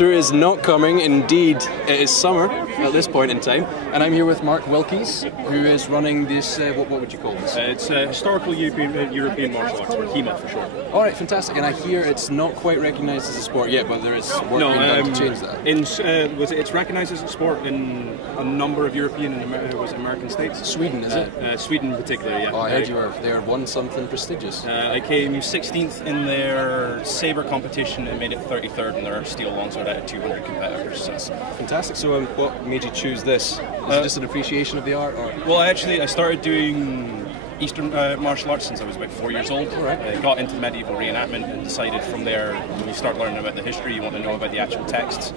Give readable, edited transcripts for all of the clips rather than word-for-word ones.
winter is not coming. Indeed, it is summer at this point in time. And I'm here with Mark Wilkies, who is running this, what would you call this? It's Historical European Martial Arts, or HEMA for short. Alright, fantastic. And I hear it's not quite recognised as a sport yet, but there is work being done to change that. It's recognised as a sport in a number of European and American states. Sweden, is it? Sweden in particular, yeah. Oh, I heard you were there, won something prestigious. I came 16th in their sabre competition and made it 33rd in their steel longsword out of 200 competitors. So. Fantastic. So what made you choose this? Is it just an appreciation of the art? Or? Well, I started doing Eastern martial arts since I was about 4 years old. Right. I got into medieval reenactment and decided from there, when you start learning about the history, you want to know about the actual texts.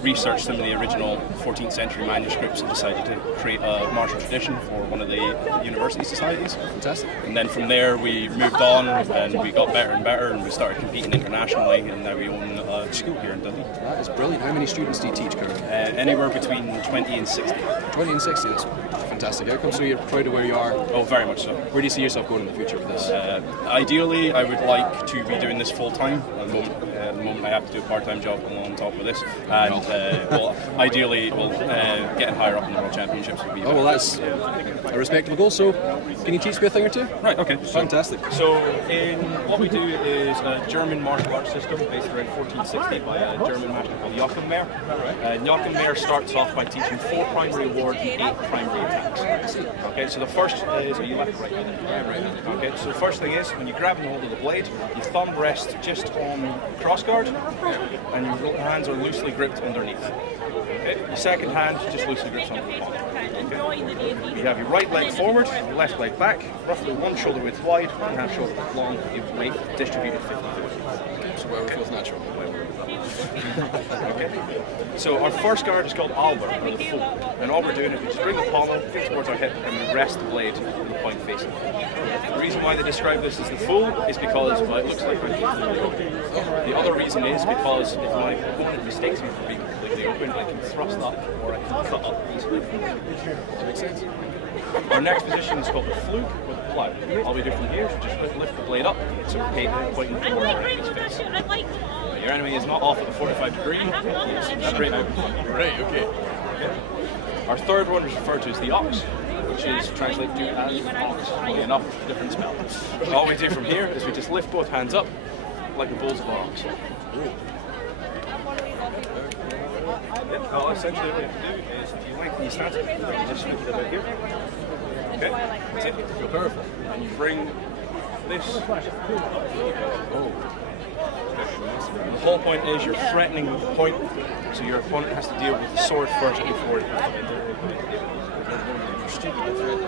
Researched some of the original 14th century manuscripts and decided to create a martial tradition for one of the university societies. Fantastic. And then from there we moved on and we got better and better and we started competing internationally, and now we own a school here in Dundee. That is brilliant. How many students do you teach currently? Anywhere between 20 and 60. 20 and 60, that's fantastic outcome. So you're proud of where you are? Oh, very much so. Where do you see yourself going in the future with this? Ideally, I would like to be doing this full time. At the moment I have to do a part-time job on top of this, and well, ideally, getting higher up in the World Championships would be. Oh well, that's a respectable goal. So, can you teach me a thing or two? Right. Okay. Fantastic. So, what we do is a German martial arts system based around 1460 by a German master called Joachim Mehr. Joachim Mehr starts off by teaching 4 primary wards and 8 primary attacks. Okay. So the first is, are you left or right? Right. Okay. So the first thing is when you grab hold of the blade, you thumb rest just on crossguard, and your hands are loosely gripped underneath. Okay. Your second hand just loosely grips on the palm. Okay. You have your right leg forward, your left leg back, roughly 1 shoulder width wide, 1.5 shoulder width long. You weight distributed 50-50. So wherever feels natural. Okay. So our first guard is called Albert, and all we're doing is we just bring the pommel, get towards our hip, and we rest the blade with the point facing. The reason why they describe this as the full is because, well, it looks like we're completely open. The other reason is because if my opponent mistakes me for being completely open, I can thrust up or I can cut up easily. That makes sense. Our next position is called the fluke with the plow. All we do from here is just lift the blade up, so we're pointing towards our enemy's face. Your enemy is not off at the 45-degree, he's straight out. Right, okay. Our third one is referred to as the ox, which is translated to as ox. Funny enough, different spell. All we do from here is we just lift both hands up like the bulls of our ox. Well, essentially what you have to do is, if you lengthen your stance, you just scoop it about here. Okay, that's it. Feel powerful. And you bring this. Oh. The whole point is you're threatening the point, so your opponent has to deal with the sword first before it comes in.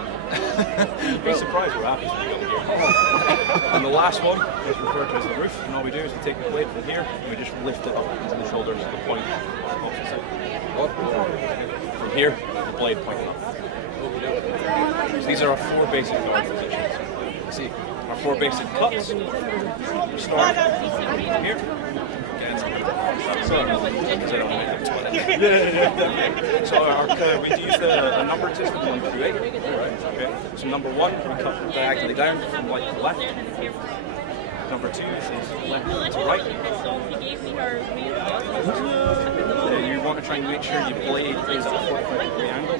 You'd be surprised what happens when you go here. And the last one is referred to as the roof, and all we do is we take the blade from here and we just lift it up into the shoulders of the point. From here, the blade pointing up. So these are our 4 basic guard positions. See, our 4 basic cuts. We start from here. So we use the number system 1 through 8. Okay. So number 1, we cut diagonally down from right to left. Number 2 is left to right. You want to try and make sure your blade is at a 45-degree angle.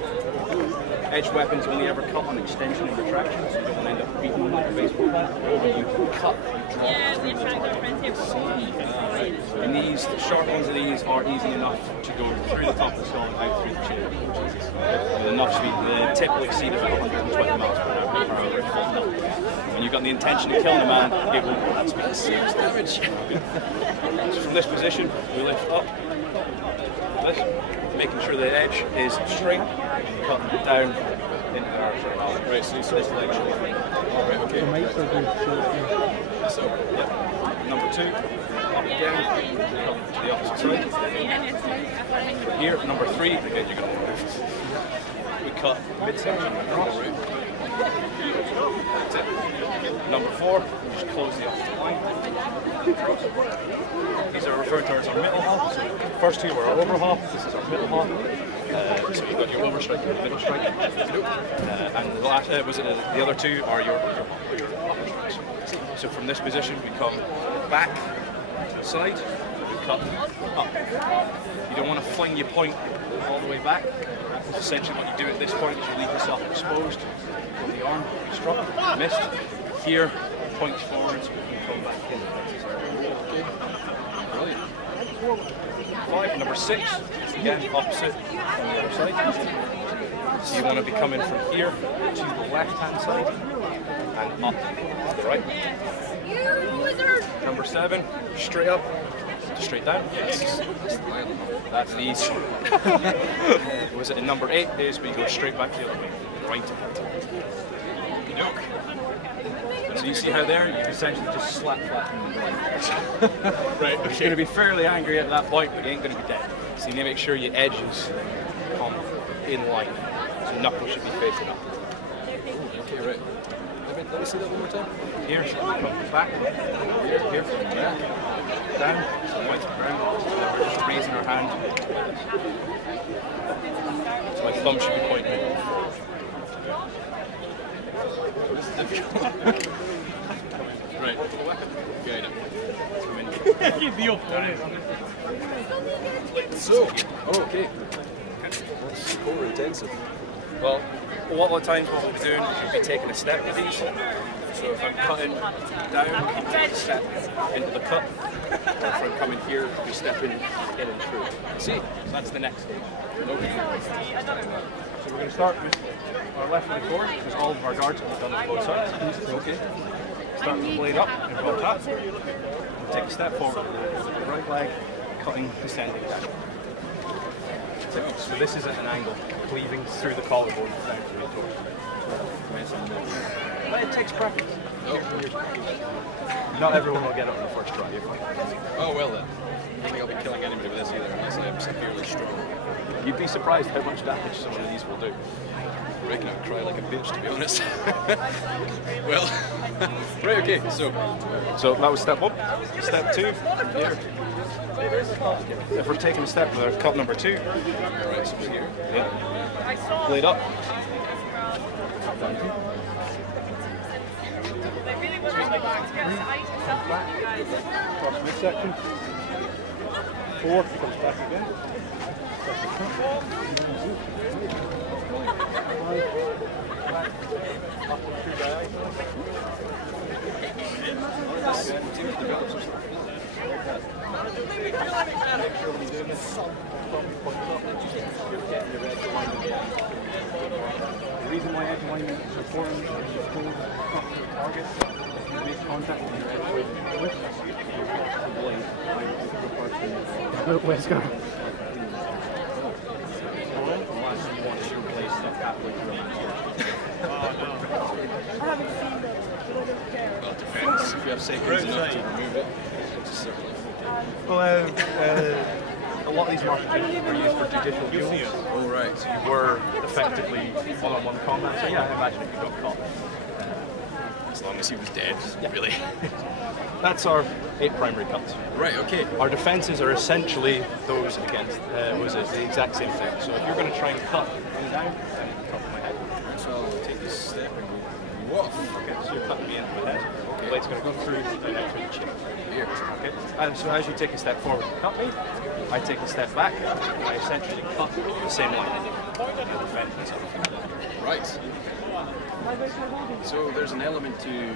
Edge weapons only ever cut on extension and retraction, so you don't want to end up beating them like a baseball bat. Or when you cut, you drop through the target. And these, the short ones of these are easy enough to go through the top of the skull and out through the chin. With enough speed, the tip will exceed about 120 miles per hour. When you've got the intention of killing a man, it will go at that speed. Damage. So from this position, we lift up, this, making sure the edge is straight, cut down into the arch. Right, so this leg should be right, okay. So, yeah. Number 2, up again, to the opposite side. From here, number 3, again you're going to we cut midsection across. That's it. Number 4, we just close the opposite line. These are referred to as our middle half. So the first 2 are our over half, this is our middle half. So you've got your over strike and your middle strike. And the last, the other 2 are your upper strikes. So from this position we come back to the side, cut up. You don't want to fling your point all the way back. Essentially what you do at this point is you leave yourself exposed. Pull the arm, you struck, missed. Here, points forwards, you come back in. Brilliant. 5, number 6, again opposite on the other side. So you want to be coming from here to the left-hand side and up to the right. Number 7, straight up, straight down. That's the easy one. Was it in number 8 is we go straight back the other way, right to left. So you see how there, you can essentially just slap that. Right, okay. You're going to be fairly angry at that point, but you ain't going to be dead. So you need to make sure your edges come in line. So knuckles should be facing up. Okay, right. Let me see that one more time. Here, come back. Here, back. Down. So point to the ground. We're just raising our hand. So my thumb should be pointing in. This is difficult. Right. Guide it. So, okay. That's core intensive. Well, a lot of the times what we'll be doing is we'll be taking a step with these. So if I'm cutting down, take a step into the cut. Or if I'm coming here, I'll be stepping in and through. See? So that's the next stage. Okay. So we're going to start with our left leg forward, because all of our guards will be done on both sides. Okay. Start with the blade up and go top. We'll take a step forward with the right leg, cutting, descending down. So this is at an angle, cleaving through the collarbone down through the torso. But it takes practice. Not everyone will get it on the first try. Oh well then. I don't think I'll be killing anybody with this either, unless I am severely strong. You'd be surprised how much damage some of these will do. I reckon I'd cry like a bitch, to be honest. Well, right, okay, so that was step 1. Step 2, here. If we're taking a step with our cut number 2. Alright, so here. Yeah. Blade up. Across midsection. 4, comes back again. The reason why edge alignment is important is you pull up to the target, you make contact with your edge with the blade. Let's go. Unless you want to shoot blade stuff halfway through. Well, it depends. If you have seconds enough to remove it, Well, a lot of these martial arts were used for judicial duels. Oh, right. So you were effectively one-on-one combat. So yeah, I imagine if you got caught. As long as he was dead, really. That's our 8 primary cuts. Right, okay. Our defenses are essentially those against, the exact same thing. So if you're going to try and cut down, then cut my head. So I'll take this step and go, woof. Okay, so you're cutting me into my head. Okay. The blade's going to go through and out through the chin. Here. Okay. And so as you take a step forward and cut me, I take a step back, and I essentially cut the same line. And defend myself. Right. So there's an element to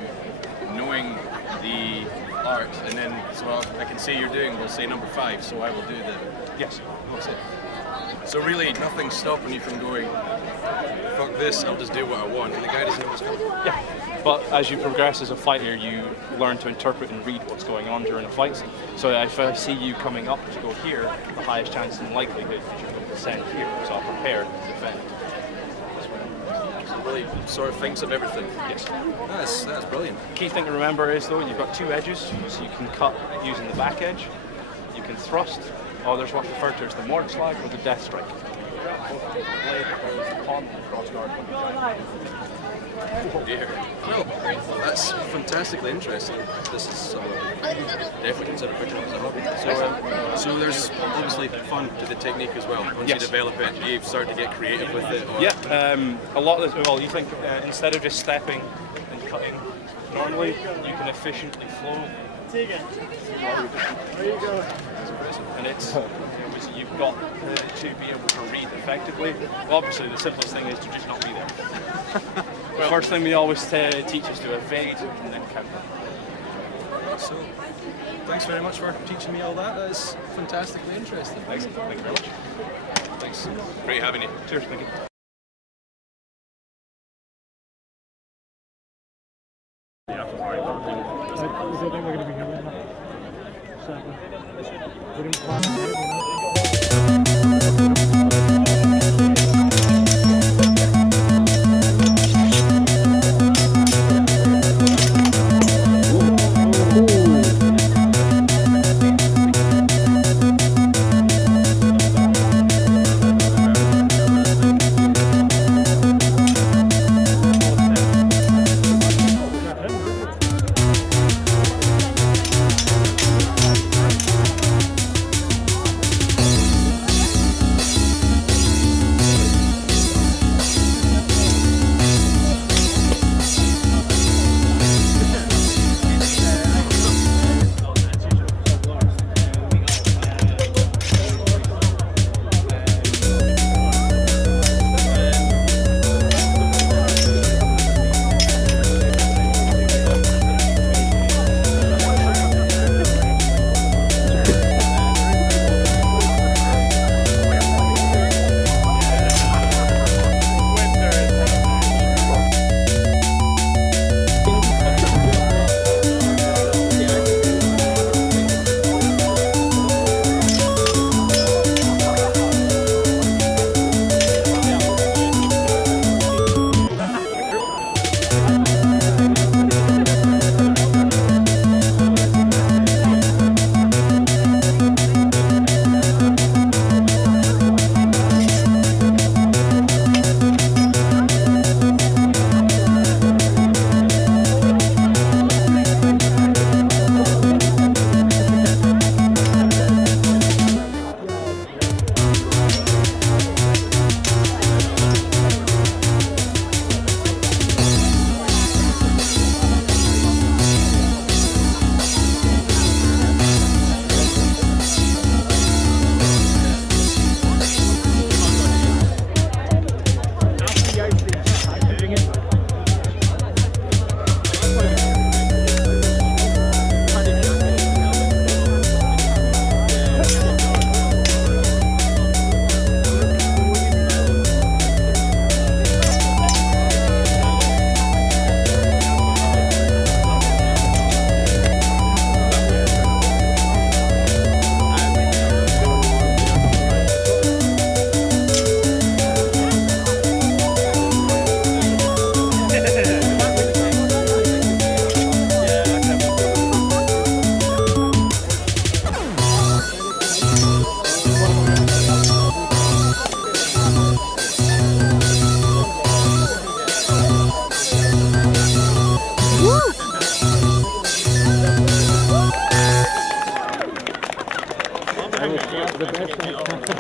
knowing the art, and then so I can say you're doing, we'll say number 5, so I will do the... Yes. That's it. So really, nothing's stopping you from going, fuck this, I'll just do what I want, and the guy doesn't know what's going on. Yeah. But as you progress as a fighter, you learn to interpret and read what's going on during a fight. So if I see you coming up to go here, the highest chance and likelihood that you're going to descend here. So I'll prepare to defend. So really sort of thinks of everything. Yes. That's brilliant. Key thing to remember is though, you've got 2 edges, so you can cut using the back edge. You can thrust, or there's what's referred to as the Mort Slag or the Death Strike. Dear. Well, that's fantastically interesting. This is definitely consider picking up as a hobby. So there's obviously fun to the technique as well. Once you develop it, you start to get creative with it. Or... Yeah, a lot of this, well, you think instead of just stepping and cutting normally, you can efficiently flow There you go. And it's obviously you've got to be able to read effectively. Well, obviously the simplest thing is to just not be there. Well, first thing we always teach is to evade and then counter. So, thanks very much for teaching me all that. That is fantastically interesting. Excellent. Thank you very much. Thanks. Great having you. Cheers. Thank you. I think we're going to be here right now. 7. We didn't plan on it, the best.